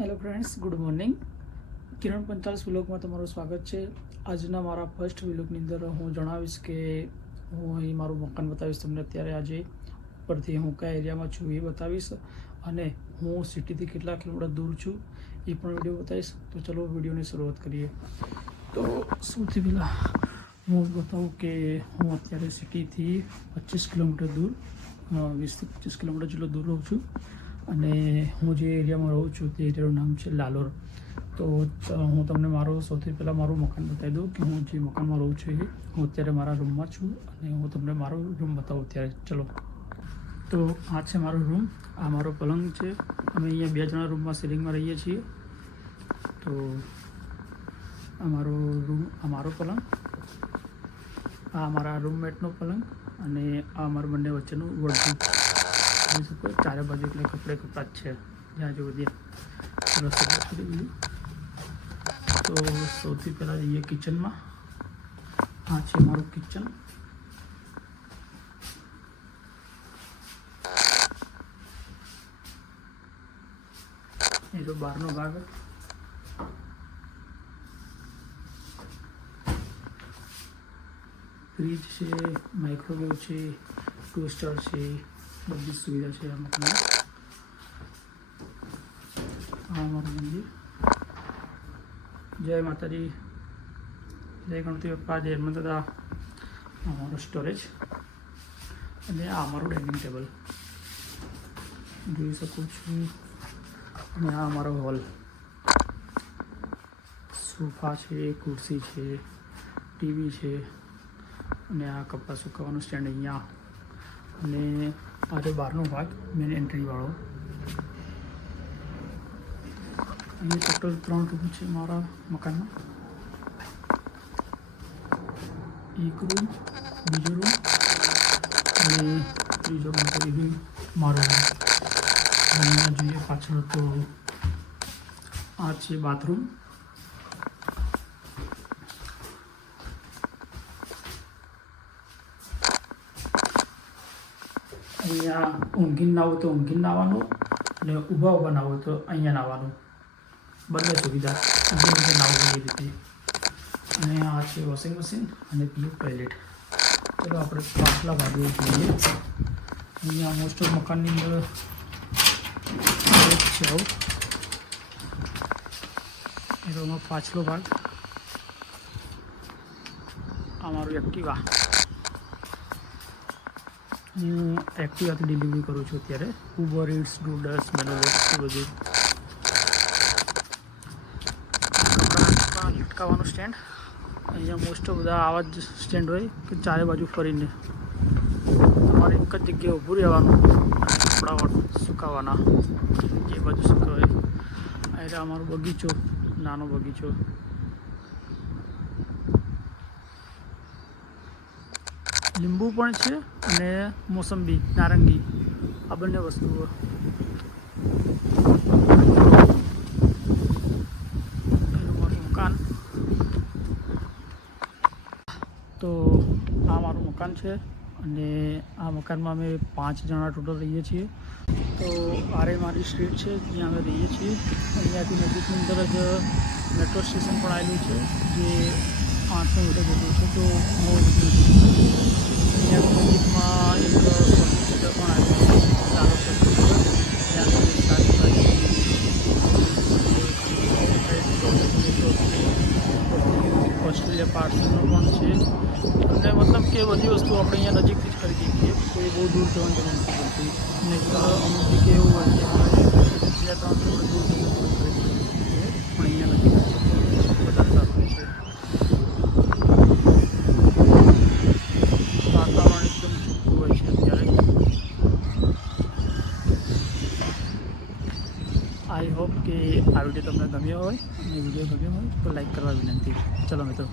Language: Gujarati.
Hello friends, good morning. Kiran 45 વ્લોગમાં તમારું સ્વાગત છે. આજના મારા ફર્સ્ટ વ્લોગની અંદર હું જણાવીશ કે હું અહીં મારું મકાન બતાવીશ તમને. અત્યારે આજે ઉપરથી હું કયા એરિયામાં છું એ બતાવીશ અને હું સિટીથી કેટલા કિલોમીટર દૂર છું એ પણ વિડીયો બતાવીશ. તો ચલો વિડીયોની શરૂઆત કરીએ. તો સૌથી પહેલાં હું બતાવું કે હું અત્યારે સિટીથી 25 કિલોમીટર દૂર 20થી 25 કિલોમીટર જેટલો દૂર રહું છું અને હું જે એરિયામાં રહું છું તે એરિયાનું નામ છે લાલોર. તો હું તમને સૌથી પહેલાં મારું મકાન બતાવી દઉં કે હું જે મકાનમાં રહું છું એ હું અત્યારે મારા રૂમમાં છું અને હું તમને મારો રૂમ બતાવું અત્યારે. ચલો, તો આ છે મારો રૂમ. આ મારો પલંગ છે. અમે અહીંયા 2 જણા રૂમમાં સીલિંગમાં રહીએ છીએ. તો આ મારો રૂમ, આ મારો પલંગ, આ મારા રૂમમેટનો પલંગ અને આ અમારા બંને વચ્ચેનું વળગું. જોઈ શકો ચારે બાજુ એટલે કપડાં જ છે જ્યાં જો બધી. તો સૌથી પહેલાં જઈએ કિચનમાં. આ છે મારું કિચન. એ જો બહારનો ભાગ. ફ્રીજ છે, માઇક્રોવેવ છે, ટોસ્ટર છે, બધી સુવિધા છે આ મકાનમાં. આ અમારું મંદિર. જય માતાજી, જય ગણપતિ બાપ્પા, જય હનુમાન દાદા. અમારો સ્ટોરેજ અને આ અમારું ડાઇનિંગ ટેબલ જોઈ શકો છો. અને આ અમારો હોલ. સોફા છે, ખુરશી છે, ટીવી છે અને આ કપડાં સુકાવવાનું સ્ટેન્ડ અહીંયા. અને આ જો બહારનો ભાગ મેન એન્ટ્રીવાળો. અહીંયા ટોટલ 3 રૂમ છે મારા મકાનમાં. એક રૂમ, બીજો રૂમ અને ત્રીજો રૂમ મારો રૂમ. અહીંયા જોઈએ પાછળ તો આ છે બાથરૂમ. અહીંયા ઊંઘીને નાવું તો ઊંઘીને નાવાનું અને ઊભા નાવું તો અહીંયા નાવાનું. બંને સુવિધા ઊંઘી નાવું એ રીતે. અને આ છે વોશિંગ મશીન અને પેલું ટોયલેટ. ચલો આપણે પાછલા ભાગે જોઈએ. અહીંયા મોસ્ટ ઓફ મકાનની અંદર છે આવું. એનો પાછલો ભાગ. આ મારું એક્ટિવા. હું એક્ટિવાથી ડિલિવરી કરું છું અત્યારે. ઉબર ઇટ્સ, ડૂડર્સ, મેનોલેટ્સ એ બધું. કપડાં લટકાવવાનું સ્ટેન્ડ. અહીંયા મોસ્ટ ઓફ બધા આવા જ સ્ટેન્ડ હોય કે ચારે બાજુ ફરીને તમારે એક જ જગ્યાએ ઊભું રહેવાનું અને કપડાં સુકાવવાના જે બાજુ સુકાવે. એટલે અમારો બગીચો, નાનો બગીચો. લીંબુ પણ છે અને મોસંબી, નારંગી, આ બંને વસ્તુઓ. મારું મકાન. તો આ મારું મકાન છે અને આ મકાનમાં અમે 5 જણા ટોટલ રહીએ છીએ. તો આરે મારી સ્ટ્રીટ છે જ્યાં અમે રહીએ છીએ. અહીંયાથી નજીકની અંદર જ મેટ્રો સ્ટેશન પણ આવેલું છે જે 800 મીટર જેટલું છે. તો બહુ અહીંયા નજીકમાં એક સર્વિસ સેન્ટર પણ આવેલું છે. ચાલો ઓસ્ટ્રેલિયા પાર્સલનો પણ છે. અને મતલબ કે બધી વસ્તુ આપણે અહીંયા નજીકથી જ ખરીદી શકીએ. કોઈ બહુ દૂર જવાની જરૂર નથી પડતી. અને અમુક જગ્યાએ એવું હોય કે 2-3 કિલોમીટર દૂર જઈને ખરીદી શકીએ પણ અહીંયા નજીક વધારે સારું છે. વાતાવરણ એકદમ ચોખ્ખું હોય છે અત્યારે. આઈ હોપ કે આ વિડીયો તમને ગમ્યો હોય અને વિડીયો ગમ્યો હોય તો લાઈક કરવા વિનંતી. ચલો મિત્રો.